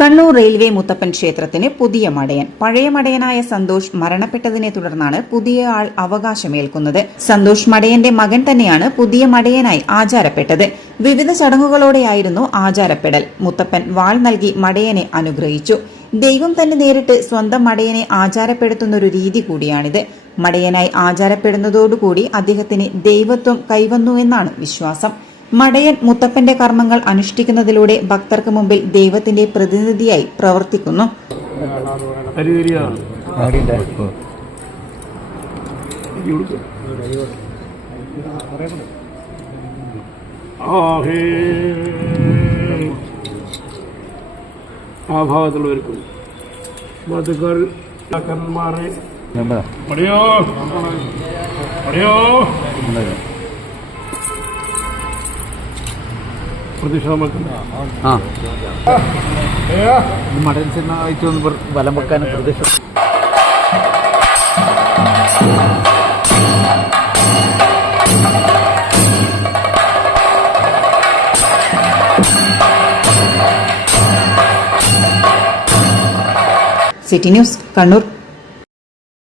Kannur railway Muthappan ക്ഷേത്രത്തിന് പുതിയ മടയൻ. പഴയ മടയനായ സന്തോഷ് മരണപ്പെട്ടതിനെ തുടർന്നാണ് പുതിയ ആൾ അവകാശമേൽക്കുന്നത്. സന്തോഷ് മടയന്റെ മകൻ തന്നെയാണ് പുതിയ മടയനായി ആചാരപ്പെട്ടത്. വിവിധ ചടങ്ങുകളോടെയായിരുന്നു ആചാരപ്പെടൽ. മുത്തപ്പൻ വാൾ നൽകി മടയനെ അനുഗ്രഹിച്ചു. ദൈവം തന്നെ നേരിട്ട് സ്വന്തം മടയനെ ആചാരപ്പെടുത്തുന്ന ഒരു രീതി കൂടിയാണിത്. മടയനായി ആചാരപ്പെടുന്നതോടുകൂടി അദ്ദേഹത്തിന് ദൈവത്വം കൈവന്നു എന്നാണ് വിശ്വാസം. മടയൻ മുത്തപ്പന്റെ കർമ്മങ്ങൾ അനുഷ്ഠിക്കുന്നതിലൂടെ ഭക്തർക്ക് മുമ്പിൽ ദൈവത്തിന്റെ പ്രതിനിധിയായി പ്രവർത്തിക്കുന്നു. ആ ഭാഗത്തുള്ളവർക്കും മതക്കാർ പടയോ പ്രതിഷേധം ആ. മടൻ സിനിമ അയച്ചു വലം വെക്കാൻ പ്രതിഷേധം. City news Kannur.